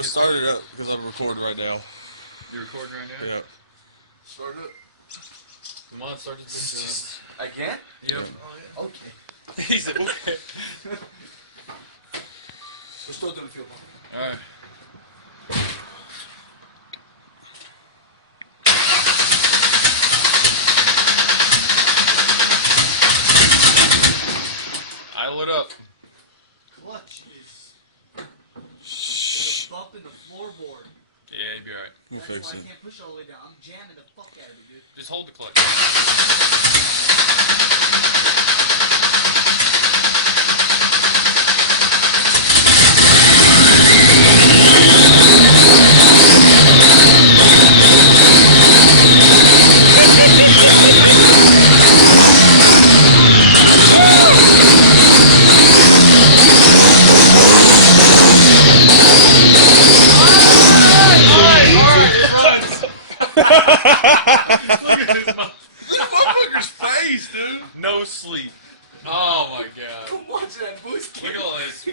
Let's start it up because I'm recording right now. You're recording right now? Yeah. Start up. Come on, start this. I can? Yep. Oh, yeah. Okay. He said, okay. We're still doing field ball. Alright. Idle it up. Clutch is a bump in the floorboard. Yeah, you'll be alright. We'll That's fix why it. I can't push all the way down. I'm jamming the fuck out of it, dude. Just hold the clutch. No sleep. Oh my god. Watch that boost. Look at all this.